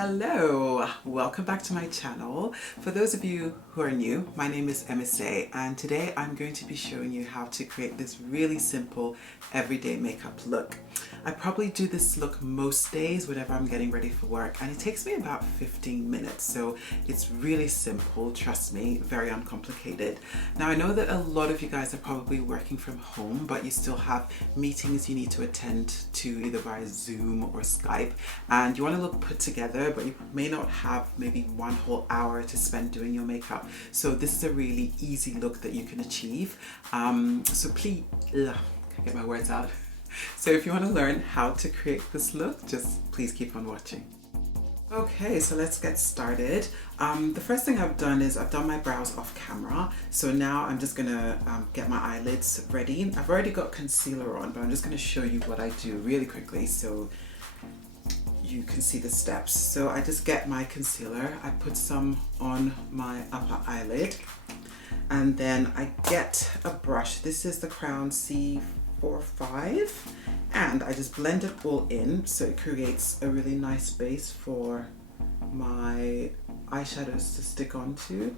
Hello, welcome back to my channel. For those of you who are new, my name is MSA and today I'm going to be showing you how to create this really simple everyday makeup look. I probably do this look most days whenever I'm getting ready for work and it takes me about 15 minutes, so it's really simple, trust me, very uncomplicated. Now I know that a lot of you guys are probably working from home but you still have meetings you need to attend to either via Zoom or Skype and you want to look put together but you may not have maybe one whole hour to spend doing your makeup. So this is a really easy look that you can achieve. So please, can't get my words out. So if you want to learn how to create this look, just please keep on watching. Okay, so let's get started. The first thing I've done is I've done my brows off camera. So now I'm just gonna get my eyelids ready. I've already got concealer on, but I'm just gonna show you what I do really quickly so you can see the steps. So I just get my concealer, I put some on my upper eyelid, and then I get a brush. This is the Crown C45, and I just blend it all in so it creates a really nice base for my eyeshadows to stick onto.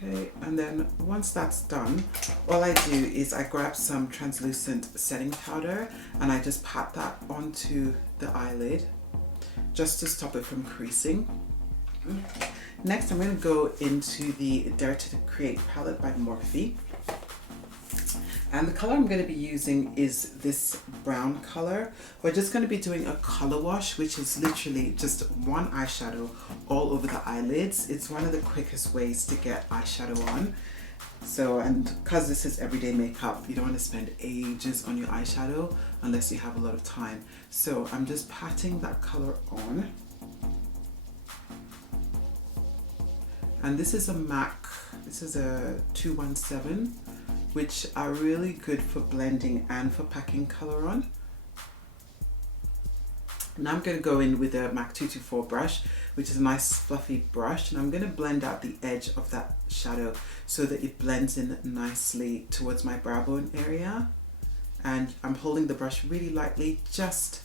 Okay, and then once that's done, all I do is I grab some translucent setting powder and I just pat that onto the eyelid just to stop it from creasing. Next, I'm going to go into the Dare to Create palette by Morphe. And the color I'm going to be using is this brown color. We're just going to be doing a color wash, which is literally just one eyeshadow all over the eyelids. It's one of the quickest ways to get eyeshadow on. So, and because this is everyday makeup, you don't want to spend ages on your eyeshadow unless you have a lot of time. So I'm just patting that color on. And this is a MAC, this is a 217, which are really good for blending and for packing color on. Now I'm going to go in with a MAC 224 brush, which is a nice fluffy brush, and I'm going to blend out the edge of that shadow so that it blends in nicely towards my brow bone area. And I'm holding the brush really lightly just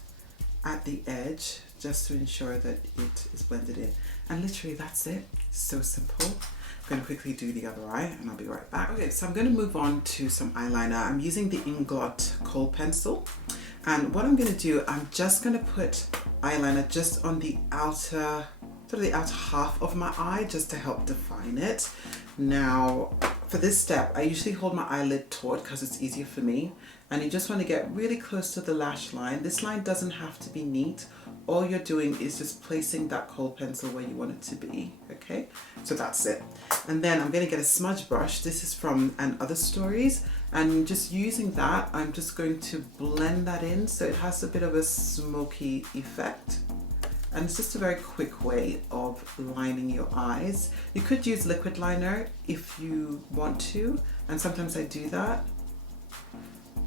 at the edge, just to ensure that it is blended in. And literally that's it. So simple. I'm going to quickly do the other eye and I'll be right back. Okay, so I'm going to move on to some eyeliner. I'm using the Inglot Kohl pencil. And what I'm going to do, I'm just going to put eyeliner just on the outer, sort of the outer half of my eye, just to help define it. Now, for this step, I usually hold my eyelid taut because it's easier for me. And you just want to get really close to the lash line. This line doesn't have to be neat. All you're doing is just placing that Kohl pencil where you want it to be, okay? So that's it. And then I'm going to get a smudge brush. This is from And Other Stories. And just using that, I'm just going to blend that in so it has a bit of a smoky effect. And it's just a very quick way of lining your eyes. You could use liquid liner if you want to, and sometimes I do that,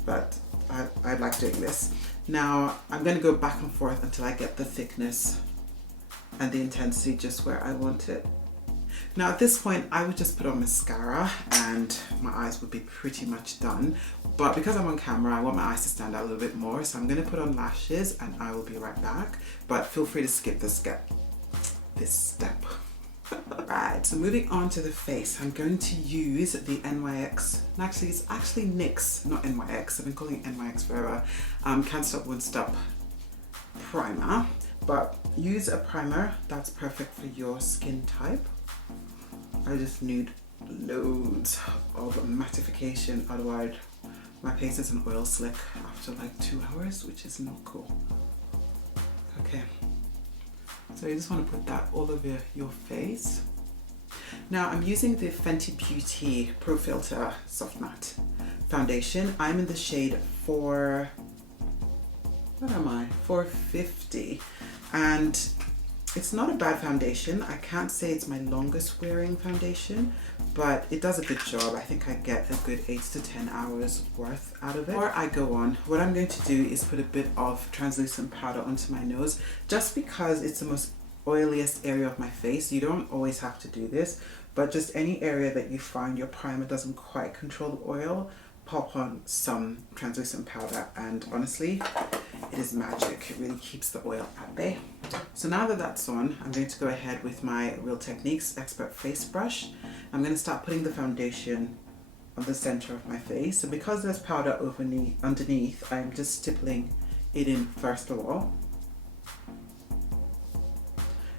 but I like doing this. Now I'm going to go back and forth until I get the thickness and the intensity just where I want it. Now at this point I would just put on mascara and my eyes would be pretty much done, but because I'm on camera I want my eyes to stand out a little bit more, so I'm going to put on lashes and I will be right back, but feel free to skip this step. Right, so moving on to the face, I'm going to use the NYX, and actually it's actually NYX, not NYX, I've been calling it NYX forever, Can't Stop Won't Stop primer, but use a primer that's perfect for your skin type. I just need loads of mattification, otherwise my face is an oil slick after like 2 hours, which is not cool. Okay. So you just want to put that all over your face. Now I'm using the Fenty Beauty Pro Filter Soft Matte Foundation. I'm in the shade 450, and it's not a bad foundation. I can't say it's my longest wearing foundation, but it does a good job. I think I get a good 8 to 10 hours worth out of it. Before I go on, what I'm going to do is put a bit of translucent powder onto my nose, just because it's the most oiliest area of my face. You don't always have to do this, but just any area that you find your primer doesn't quite control the oil, pop on some translucent powder, and honestly, it is magic. It really keeps the oil at bay. So now that that's on, I'm going to go ahead with my Real Techniques Expert Face Brush. I'm going to start putting the foundation on the center of my face. So because there's powder underneath, I'm just stippling it in first of all.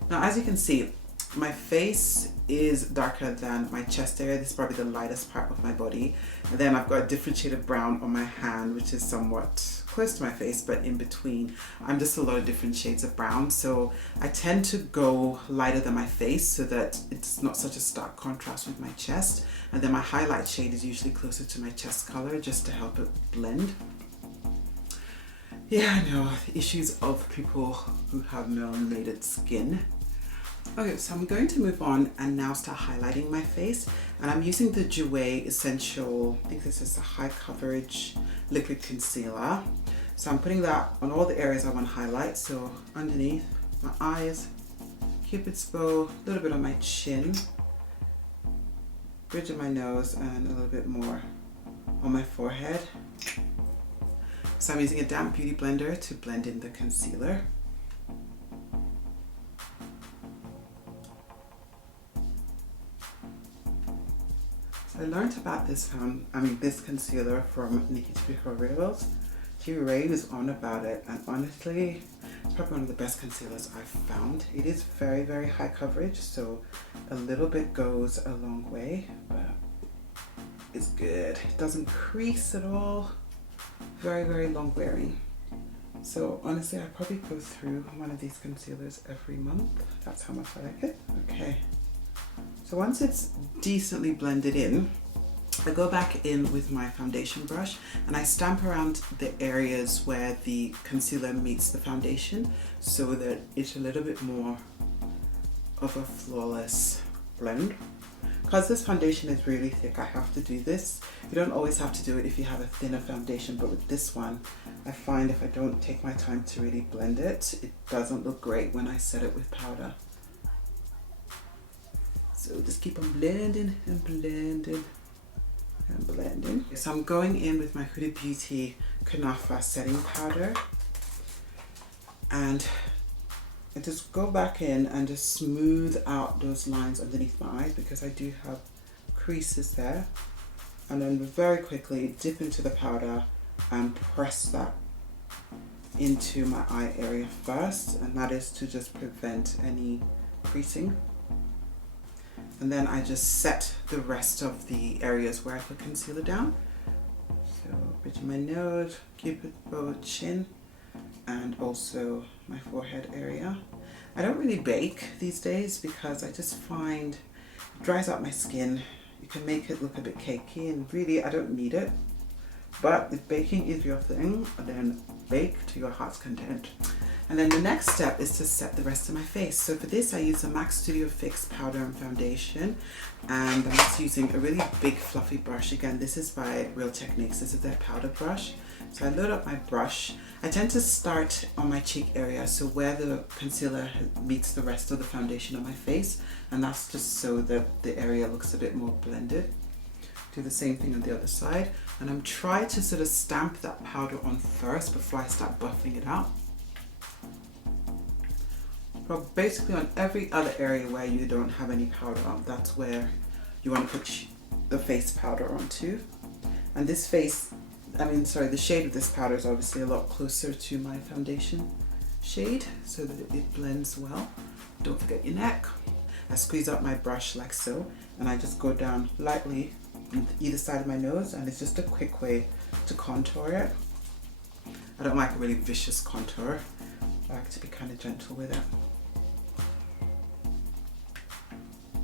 Now, as you can see, my face is darker than my chest area. This is probably the lightest part of my body. And then I've got a different shade of brown on my hand, which is somewhat close to my face, but in between. I'm just a lot of different shades of brown. So I tend to go lighter than my face so that it's not such a stark contrast with my chest. And then my highlight shade is usually closer to my chest color just to help it blend. Yeah, I know, the issues of people who have melanated skin. Okay, so I'm going to move on and now start highlighting my face, and I'm using the Jouer Essential, I think this is a high coverage liquid concealer. So I'm putting that on all the areas I want to highlight. So underneath my eyes, Cupid's bow, a little bit on my chin, bridge of my nose, and a little bit more on my forehead. So I'm using a damp beauty blender to blend in the concealer. I learned about this this concealer from Nikki Tutorials. She raves on about it, and honestly, it's probably one of the best concealers I've found. It is very, very high coverage, so a little bit goes a long way, but it's good. It doesn't crease at all. Very, very long wearing. So honestly, I probably go through one of these concealers every month. That's how much I like it. Okay. So once it's decently blended in, I go back in with my foundation brush and I stamp around the areas where the concealer meets the foundation so that it's a little bit more of a flawless blend. Because this foundation is really thick, I have to do this. You don't always have to do it if you have a thinner foundation, but with this one, I find if I don't take my time to really blend it, it doesn't look great when I set it with powder. So just keep on blending and blending and blending. So I'm going in with my Huda Beauty Kunafa setting powder, and I just go back in and just smooth out those lines underneath my eyes because I do have creases there. And then very quickly dip into the powder and press that into my eye area first, and that is to just prevent any creasing. And then I just set the rest of the areas where I put concealer down. So bridge of my nose, Cupid's bow, chin, and also my forehead area. I don't really bake these days because I just find it dries out my skin. You can make it look a bit cakey, and really I don't need it. But if baking is your thing, then bake to your heart's content. And then the next step is to set the rest of my face. So for this, I use a MAC Studio Fix powder and foundation. And I'm just using a really big fluffy brush. Again, this is by Real Techniques. This is their powder brush. So I load up my brush. I tend to start on my cheek area, so where the concealer meets the rest of the foundation on my face. And that's just so that the area looks a bit more blended. Do the same thing on the other side. And I'm trying to sort of stamp that powder on first before I start buffing it out. But basically on every other area where you don't have any powder on, that's where you want to put the face powder on too. And this the shade of this powder is obviously a lot closer to my foundation shade so that it blends well. Don't forget your neck. I squeeze out my brush like so, and I just go down lightly on either side of my nose, and it's just a quick way to contour it. I don't like a really vicious contour. I like to be kind of gentle with it.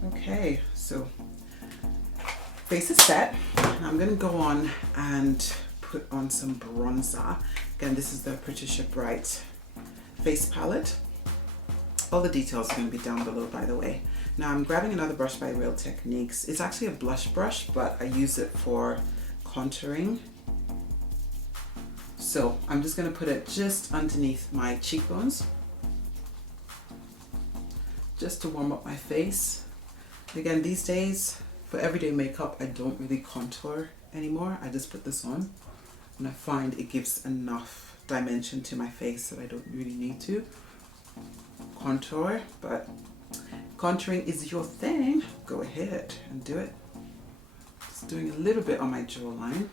Okay, so face is set. I'm gonna go on and put on some bronzer. Again, this is the Patricia Bright face palette. All the details are gonna be down below, by the way. Now I'm grabbing another brush by Real Techniques. It's actually a blush brush, but I use it for contouring. So I'm just gonna put it just underneath my cheekbones, just to warm up my face. Again, these days, for everyday makeup, I don't really contour anymore. I just put this on, and I find it gives enough dimension to my face that I don't really need to contour. But contouring is your thing, go ahead and do it. Just doing a little bit on my jawline,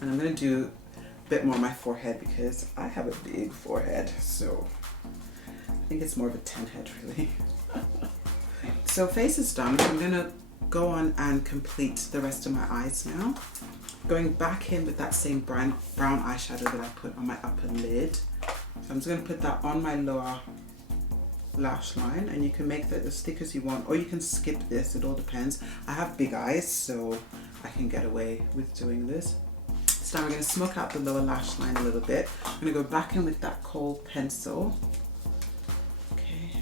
and I'm going to do a bit more on my forehead because I have a big forehead, so I think it's more of a 10 head really. So face is done. I'm going to go on and complete the rest of my eyes now. Going back in with that same brown eyeshadow that I put on my upper lid. So I'm just going to put that on my lower lash line, and you can make that as thick as you want, or you can skip this, it all depends. I have big eyes, so I can get away with doing this. So now we're going to smoke out the lower lash line a little bit. I'm going to go back in with that kohl pencil. Okay.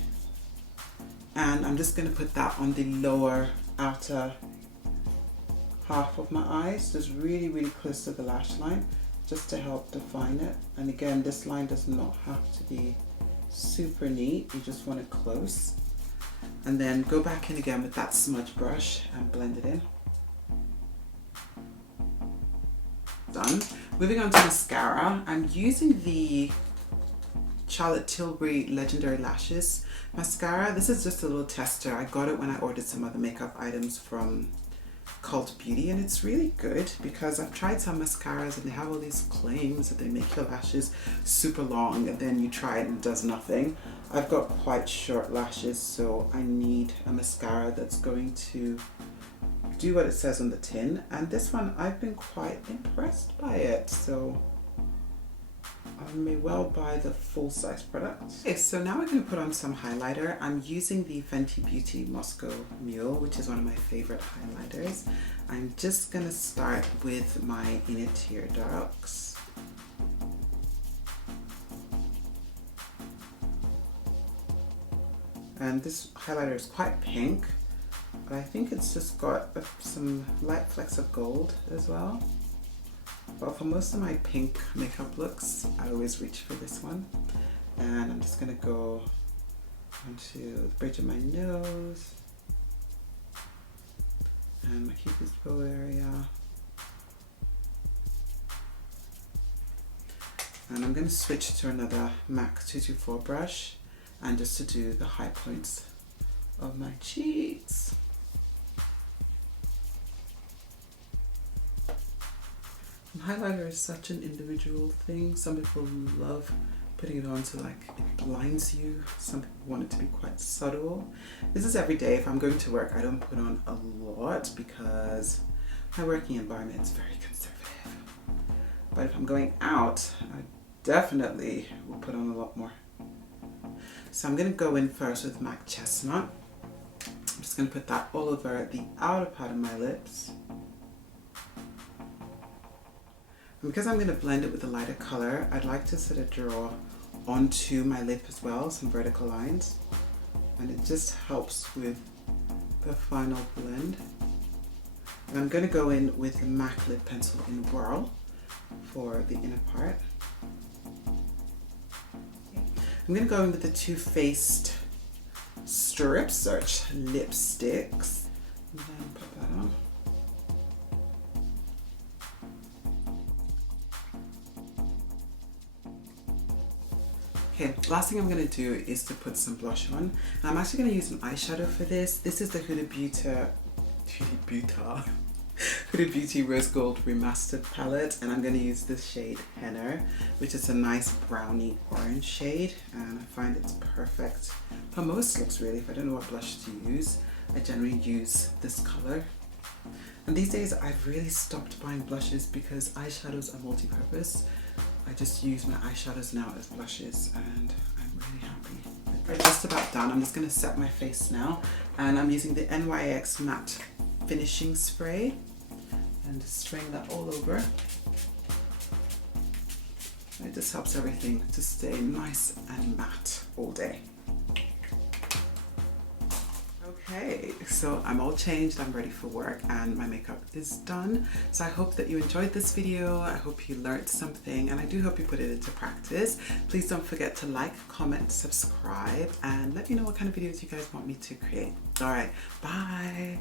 And I'm just going to put that on the lower outer half of my eyes, just really, really close to the lash line, just to help define it. And again, this line does not have to be super neat, you just want it close. And then go back in again with that smudge brush and blend it in. Done. Moving on to mascara, I'm using the Charlotte Tilbury Legendary Lashes mascara. This is just a little tester. I got it when I ordered some other makeup items from Cult Beauty, and it's really good because I've tried some mascaras and they have all these claims that they make your lashes super long, and then you try it and it does nothing. I've got quite short lashes, so I need a mascara that's going to do what it says on the tin, and this one I've been quite impressed by it, so I may well buy the full-size product. Okay, so now we're going to put on some highlighter. I'm using the Fenty Beauty Moscow Mule, which is one of my favorite highlighters. I'm just going to start with my inner tear ducts. And this highlighter is quite pink, but I think it's just got some light flecks of gold as well. But for most of my pink makeup looks, I always reach for this one. And I'm just going to go onto the bridge of my nose and my cupid's bow area. And I'm going to switch to another MAC 224 brush, and just to do the high points of my cheeks. Highlighter is such an individual thing. Some people love putting it on so like it blinds you. Some people want it to be quite subtle. This is every day. If I'm going to work, I don't put on a lot because my working environment is very conservative. But if I'm going out, I definitely will put on a lot more. So I'm going to go in first with MAC Chestnut. I'm just going to put that all over the outer part of my lips. Because I'm going to blend it with a lighter color, I'd like to sort of draw onto my lip as well, some vertical lines. And it just helps with the final blend. And I'm going to go in with the MAC lip pencil in Whirl for the inner part. I'm going to go in with the Too Faced Strip Search lipsticks. And then put that on. Okay, last thing I'm going to do is to put some blush on. And I'm actually going to use an eyeshadow for this. This is the Huda Beauty Rose Gold Remastered palette, and I'm going to use this shade Henna, which is a nice brownie orange shade, and I find it's perfect for most looks really. If I don't know what blush to use, I generally use this color. And these days I've really stopped buying blushes because eyeshadows are multi-purpose. I just use my eyeshadows now as blushes, and I'm really happy. We're just about done. I'm just going to set my face now, and I'm using the NYX Matte Finishing Spray and just spraying that all over. It just helps everything to stay nice and matte all day. Okay, so I'm all changed, I'm ready for work, and my makeup is done. So I hope that you enjoyed this video. I hope you learned something, and I do hope you put it into practice. Please don't forget to like, comment, subscribe, and let me know what kind of videos you guys want me to create. All right, bye.